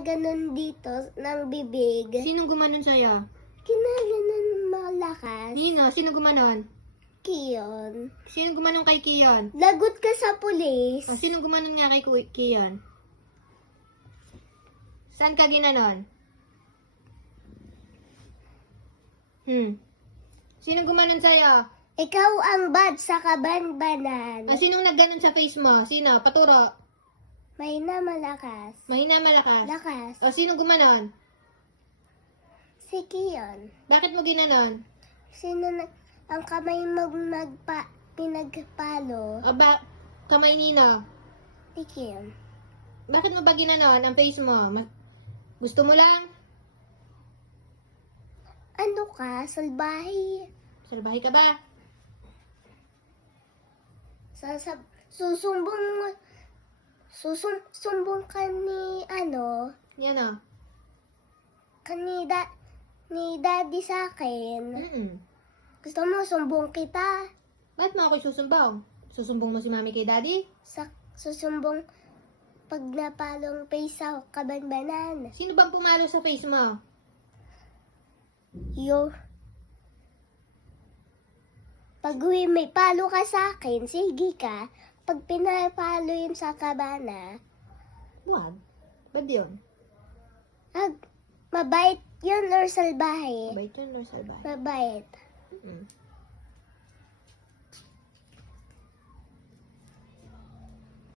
Ganon dito ng bibig. Sinong gumanon sa'yo? Kinaganon malakas. Nino, sino gumanon? Kiyon. Sino gumanon kay Kiyon? Lagot ka sa pulis. Sino gumanon nga kay Kiyon? Saan ka ginanon? Sino gumanon sa'yo? Ikaw ang bad sa kabanbanan. Sinong nagganon sa face mo? Sino? Paturo. Mahina malakas. Mahina malakas. Lakas. Sino gumanon? Si Kiyon. Bakit mo ginanon? Sino ang kamay mo pinagpalo? Kamay Nino. Si Kiyon. Bakit mo ba ginanon ang face mo? Gusto mo lang? Ano ka? Salbahe. Salbahe ka ba? Susumbong ka ni Yan o. ni daddy sa akin. Gusto mo sumbong kita? Bakit mo ako susumbong? Susumbong mo si mami kay daddy? Susumbong pag napalong face sa kabanbanan. Sino bang pumalo sa face mo? Pag may palo ka sa akin, sige ka. Pag pinapalo yun sa kabana, Wag. Ba't yun? mabait yun or salbahe? Mabait yun or salbahe? Mabait.